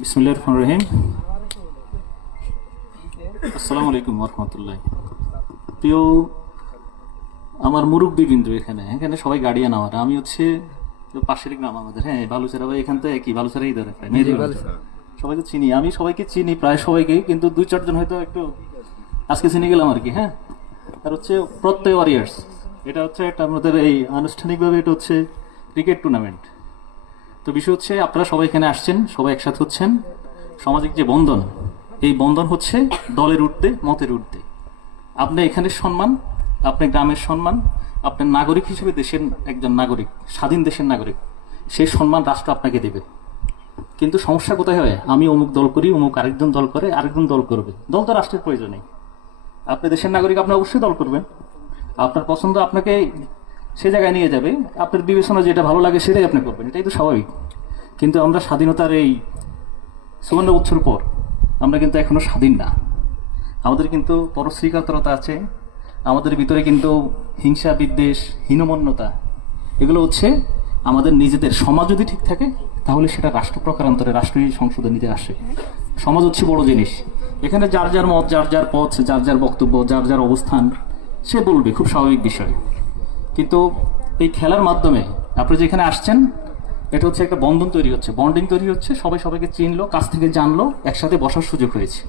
বিসমিল্লাহির রহমানির রহিম। আসসালামু আলাইকুম ওয়া রাহমাতুল্লাহ। প্রিয় আমার মুরব্বিবৃন্দ, এখানে এখানে সবাই গার্ডিয়ান আমার, আমি হচ্ছে পাশের গ্রাম আমাদের, হ্যাঁ বালুচেরা ভাই, এখান থেকে কি বালুচেরাই ধরে প্রায় সবাইকে চিনি, আমি সবাইকে চিনি প্রায় সবাইকে, কিন্তু দুই চারজন হয়তো একটু আজকে চিনে গেলাম আর কি। হ্যাঁ, আর হচ্ছে প্রত্যয় ওয়ারিয়ার্স, এটা হচ্ছে একটা আমাদের এই আনুষ্ঠানিকভাবে এটা হচ্ছে ক্রিকেট টুর্নামেন্ট। তো বিষয় হচ্ছে আপনারা সবাই এখানে আসছেন, সবাই একসাথে হচ্ছেন, সামাজিক যে বন্ধন, এই বন্ধন হচ্ছে দলের ঊর্ধ্বে মতের ঊর্ধ্বে। আপনি এখানের সম্মান, আপনার গ্রামের সম্মান, আপনার নাগরিক হিসেবে দেশের একজন নাগরিক, স্বাধীন দেশের নাগরিক, সেই সম্মান রাষ্ট্র আপনাকে দেবে। কিন্তু সমস্যা কোথায় হয়? আমি অমুক দল করি, অমুক আরেকজন দল করে, আরেকজন দল করবে। দল তো রাষ্ট্রের প্রয়োজন নেই। আপনি দেশের নাগরিক, আপনি অবশ্যই দল করবেন। আপনার পছন্দ আপনাকে সে জায়গায় নিয়ে যাবে, আপনার বিবেচনা যেটা ভালো লাগে সেটাই আপনি করবেন, এটাই তো স্বাভাবিক। কিন্তু আমরা স্বাধীনতার এই ৫৪ বছর পর আমরা কিন্তু এখনো স্বাধীন না। আমাদের কিন্তু পরশ্রীকাতরতা আছে, আমাদের ভিতরে কিন্তু হিংসা, বিদ্বেষ, হীনমন্যতা, এগুলো হচ্ছে আমাদের নিজেদের। সমাজ যদি ঠিক থাকে তাহলে সেটা রাষ্ট্র প্রকারান্তরে রাষ্ট্রীয় সংসদে নিতে আসে। সমাজ হচ্ছে বড় জিনিস। এখানে যার যার মত, যার যার পথ, যার যার বক্তব্য, যার যার অবস্থান সে বলবে, খুব স্বাভাবিক বিষয়। কিন্তু এই খেলার মাধ্যমে আপনি যেখানে আসছেন, এটা হচ্ছে একটা বন্ধন তৈরি হচ্ছে, বন্ডিং তৈরি হচ্ছে, সবাই সবাইকে চিনলো, কাছ থেকে জানলো, একসাথে বসার সুযোগ হয়েছে।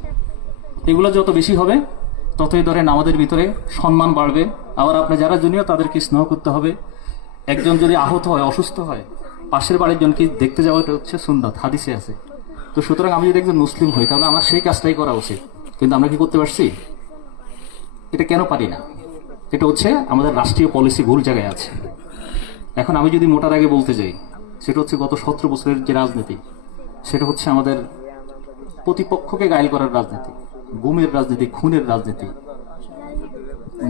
এগুলো যত বেশি হবে ততই ধরেন আমাদের ভিতরে সম্মান বাড়বে। আবার আপনি যারা জুনিয়র তাদেরকে স্নেহ করতে হবে। একজন যদি আহত হয়, অসুস্থ হয়, পাশের বাড়ির জনকে দেখতে যাওয়া, এটা হচ্ছে সুন্নাত, হাদিসে আছে। তো সুতরাং আমি যদি একজন মুসলিম হই তাহলে আমার সেই কাজটাই করা উচিত। কিন্তু আমরা কি করতে পারছি? এটা কেন পারি না? এটা হচ্ছে আমাদের রাষ্ট্রীয় পলিসি ভুল জায়গায় আছে। এখন আমি যদি মোটার আগে বলতে যাই, সেটা হচ্ছে গত ১৭ বছরের যে রাজনীতি, সেটা হচ্ছে আমাদের প্রতিপক্ষকে গায়েল করার রাজনীতি, গুমের রাজনীতি, খুনের রাজনীতি,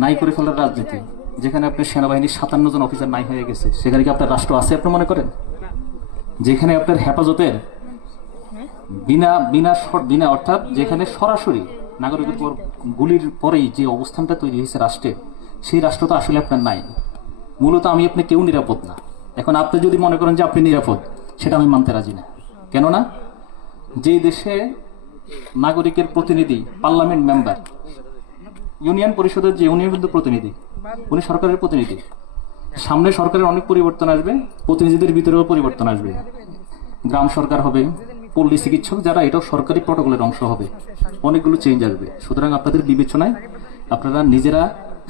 নাই করে ফেলার রাজনীতি। যেখানে আপনার সেনাবাহিনীর ৫৭ জন অফিসার নাই হয়ে গেছে, সেখানে কি আপনার রাষ্ট্র আছে আপনি মনে করেন? যেখানে আপনার হেফাজতের বিনা বিনা বিনা অর্থাৎ যেখানে সরাসরি নাগরিকের উপর গুলির পরেই যে অবস্থানটা তৈরি হয়েছে রাষ্ট্রের, সেই রাষ্ট্র তো আসলে আপনার নাই। মূলত আমি আপনি কেউ নিরাপদ না। এখন আপনি যদি মনে করেন যে আপনি নিরাপদ, সেটা আমি মানতে রাজি না। কেননা যে দেশে নাগরিকের প্রতিনিধি, পার্লামেন্ট মেম্বার, ইউনিয়ন পরিষদের যে ইউনিয়ন প্রতিনিধি, উনি সরকারের প্রতিনিধি। সামনে সরকারের অনেক পরিবর্তন আসবে, প্রতিনিধিদের ভিতরেও পরিবর্তন আসবে। গ্রাম সরকার হবে, পল্লী চিকিৎসক যারা, এটাও সরকারি প্রটোকলের অংশ হবে, অনেকগুলো চেঞ্জ আসবে। সুতরাং আপনাদের বিবেচনায় আপনারা নিজেরা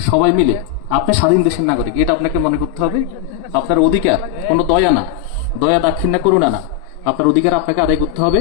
সবাই মিলে, আপনি স্বাধীন দেশের নাগরিক, এটা আপনাকে মনে করতে হবে। আপনার অধিকার, কোনো দয়া না, দয়া দাক্ষিণ্য করুণা না, আপনার অধিকার আপনাকে আদায় করতে হবে।